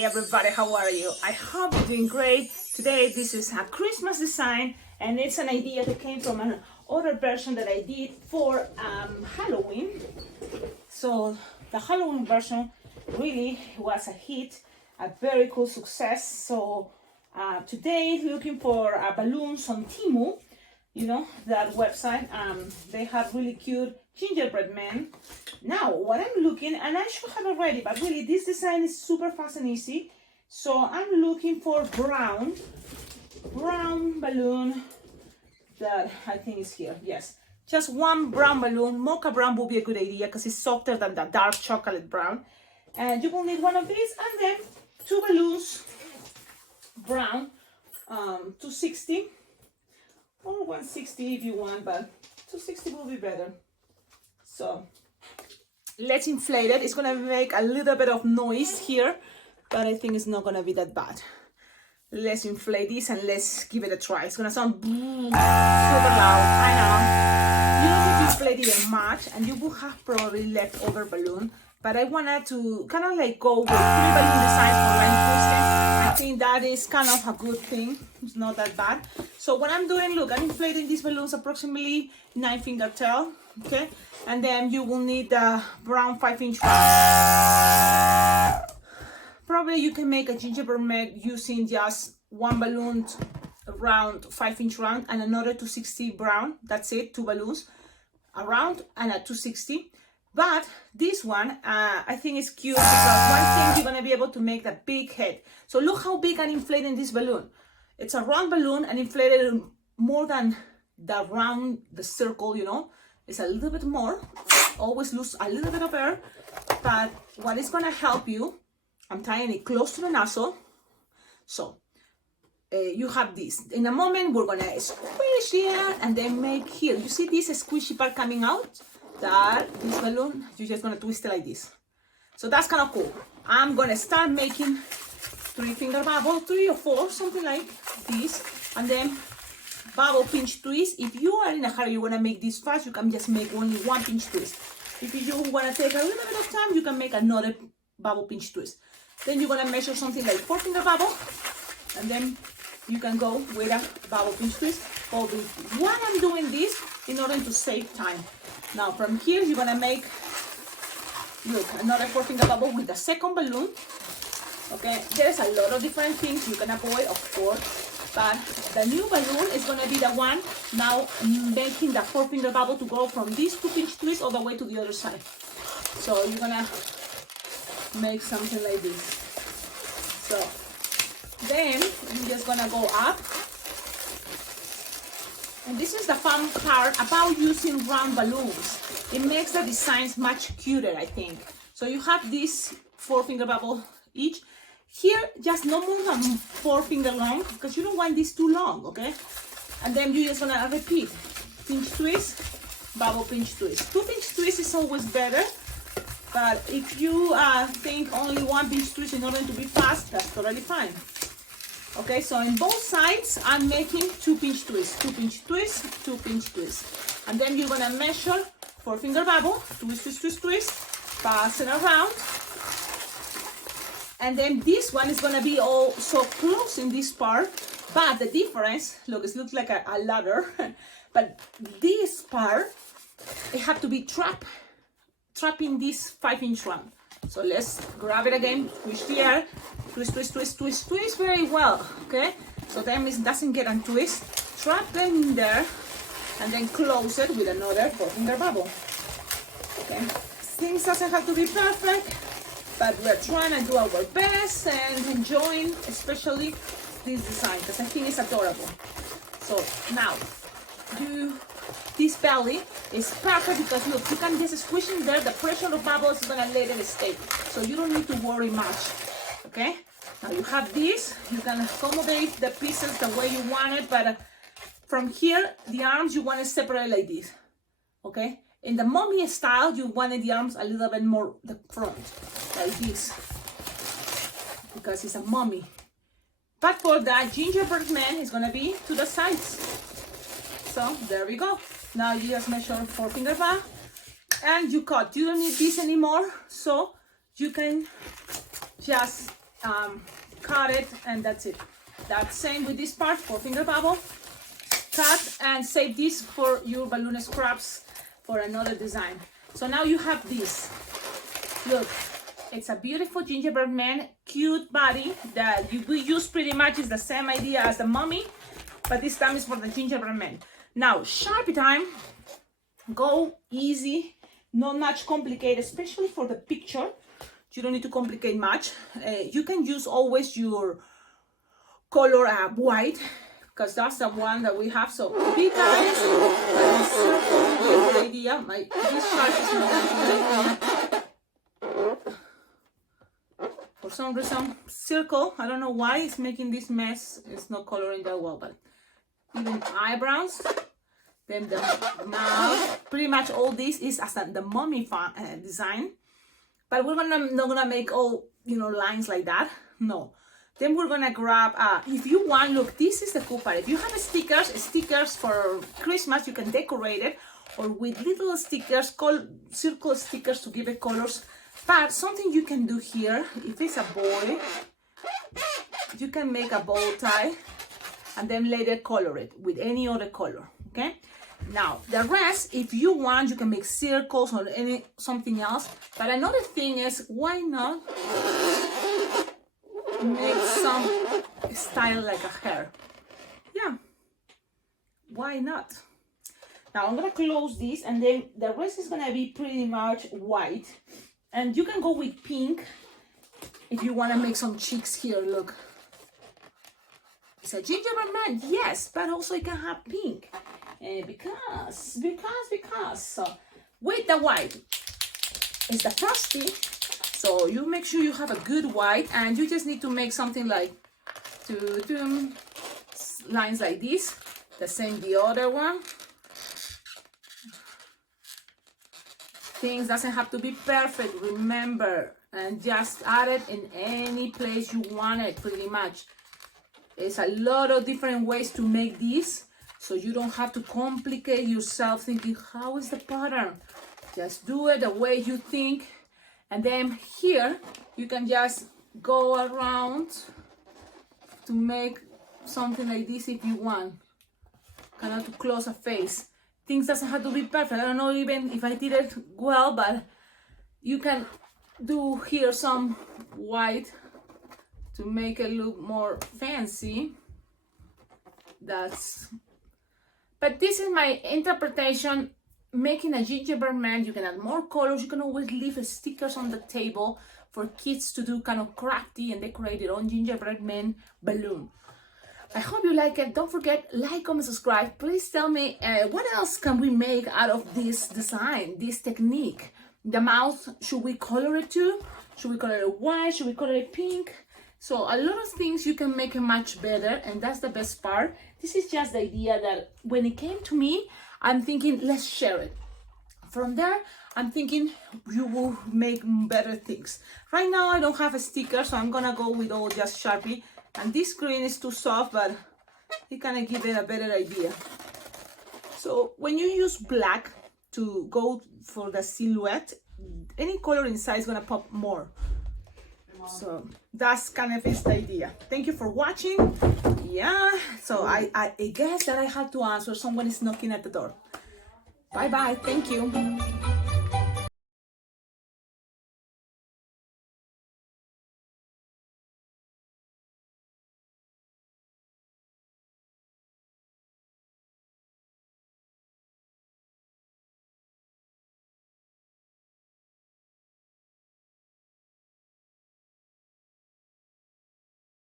Hey everybody, how are you? I hope you're doing great. Today this is a Christmas design and it's an idea that came from an other version that I did for Halloween. So the Halloween version really was a hit, a very cool success. So today looking for balloons on Temu, you know, that website. They have really cute gingerbread men. Now what I'm looking, and I should have already, but really this design is super fast and easy. So I'm looking for brown balloon that I think is here. Yes, just one brown balloon. Mocha brown would be a good idea because it's softer than the dark chocolate brown. And you will need one of these, and then two balloons, brown, 260 or 160 if you want, but 260 will be better. So let's inflate it. It's gonna make a little bit of noise here, but I think it's not gonna be that bad. Let's inflate this and let's give it a try. It's gonna sound super loud, I know. You don't need to inflate it much, and you will have probably leftover balloon, but I wanted to kind of like go with 3 balloon designs for line twisting. I think that is kind of a good thing. It's not that bad. So what I'm doing, look, I'm inflating these balloons approximately 9 finger tail, okay? And then you will need the brown 5-inch round. Probably you can make a gingerbread man using just one balloon around 5-inch round and another 260 brown. That's it, 2 balloons around and a 260. But this one, I think is cute because one thing you're gonna be able to make the big head. So look how big I'm inflating this balloon. It's a round balloon and inflated more than the round, the circle, you know. It's a little bit more. Always lose a little bit of air. But what is gonna help you, I'm tying it close to the nozzle. So you have this. In a moment, we're gonna squish the air and then make here. You see this squishy part coming out? That this balloon, you're just gonna twist it like this. So that's kind of cool. I'm gonna start making 3 finger bubble, 3 or 4, something like this, and then bubble pinch twist. If you are in a hurry, you wanna make this fast, you can just make only 1 pinch twist. If you wanna take a little bit of time, you can make another bubble pinch twist. Then you're gonna measure something like 4 finger bubble, and then you can go with a bubble pinch twist. Why I'm doing this in order to save time. Now from here you're gonna make, look, another 4 finger bubble with the second balloon. Okay, there's a lot of different things you can avoid, of course, but the new balloon is gonna be the one now making the 4 finger bubble to go from this 2 pinch twist all the way to the other side. So you're gonna make something like this. So then you're just gonna go up. And this is the fun part about using round balloons. It makes the designs much cuter, I think. So you have this 4 finger bubble each. Here, just no more than 4 finger long, because you don't want this too long, okay? And then you're just gonna repeat. Pinch twist, bubble pinch twist. 2 pinch twist is always better, but if you think only 1 pinch twist in order to be fast, that's totally fine. Okay, so in both sides, I'm making 2 pinch twists, 2 pinch twists, 2 pinch twists. And then you're gonna measure 4 finger bubble, twist, twist, twist, twist, pass it around. And then this one is gonna be all so close in this part, but the difference, look, it looks like a ladder, but this part, it have to be trapping this 5-inch round. So let's grab it again, twist the air, twist, twist, twist, twist, twist very well, okay? So then it doesn't get untwist. Trap them in there, and then close it with another 4 finger bubble, okay? Things doesn't have to be perfect, but we're trying to do our best and enjoying, especially this design, because I think it's adorable. So now, this belly is perfect because look, you can just squish in there, the pressure of bubbles is gonna let it stay. So you don't need to worry much, okay? Now you have this, you can accommodate the pieces the way you want it, but from here, the arms you want to separate like this, okay? In the mummy style, you wanted the arms a little bit more the front, like this, because it's a mummy. But for that gingerbread man, it's gonna be to the sides. So there we go. Now you just measure 4 finger back and you cut. You don't need this anymore, so you can just cut it, and that's it. That's same with this part, 4-finger bubble. Cut and save this for your balloon scraps for another design. So now you have this. Look, it's a beautiful gingerbread man, cute body that we use pretty much is the same idea as the mummy, but this time is for the gingerbread man. Now, Sharpie time. Go easy, not much complicated, especially for the picture. You don't need to complicate much. You can use always your color white, because that's the one that we have. So big eyes, good idea. This Sharpie is not for some reason circle. I don't know why it's making this mess. It's not coloring that well, but even eyebrows. Then the mouth, pretty much all this is as the mummy design, but we're not gonna make all lines like that. No. Then we're gonna grab if you want. Look, this is the cool part. If you have stickers for Christmas, you can decorate it, or with little stickers, circle stickers to give it colors. But something you can do here, if it's a boy, you can make a bow tie and then later color it with any other color. Okay. Now the rest, if you want, you can make circles or something else. But another thing is, why not make some style like a hair? Yeah, why not? Now I'm gonna close this, and then the rest is gonna be pretty much white, and you can go with pink if you want to make some cheeks here. Look, it's a gingerbread man, yes, but also it can have pink. Because so with the white is the frosty, so you make sure you have a good white, and you just need to make something like two lines like this, the same the other one. Things doesn't have to be perfect, remember, and just add it in any place you want it. Pretty much it's a lot of different ways to make this. So you don't have to complicate yourself thinking, how is the pattern? Just do it the way you think. And then here, you can just go around to make something like this if you want. Kind of to close a face. Things doesn't have to be perfect. I don't know even if I did it well, but you can do here some white to make it look more fancy. But this is my interpretation. Making a gingerbread man, you can add more colors. You can always leave stickers on the table for kids to do kind of crafty and decorate their own gingerbread man balloon. I hope you like it. Don't forget, like, comment, subscribe. Please tell me what else can we make out of this design, this technique. The mouth, should we color it too? Should we color it white? Should we color it pink? So a lot of things you can make it much better, and that's the best part. This is just the idea that when it came to me, I'm thinking, let's share it. From there, I'm thinking you will make better things. Right now, I don't have a sticker, so I'm gonna go with all just Sharpie. And this green is too soft, but it kind of gives it a better idea. So when you use black to go for the silhouette, any color inside is gonna pop more. So that's kind of is the idea. Thank you for watching. Yeah, so I guess that I had to answer. Someone is knocking at the door. Bye bye. Thank you.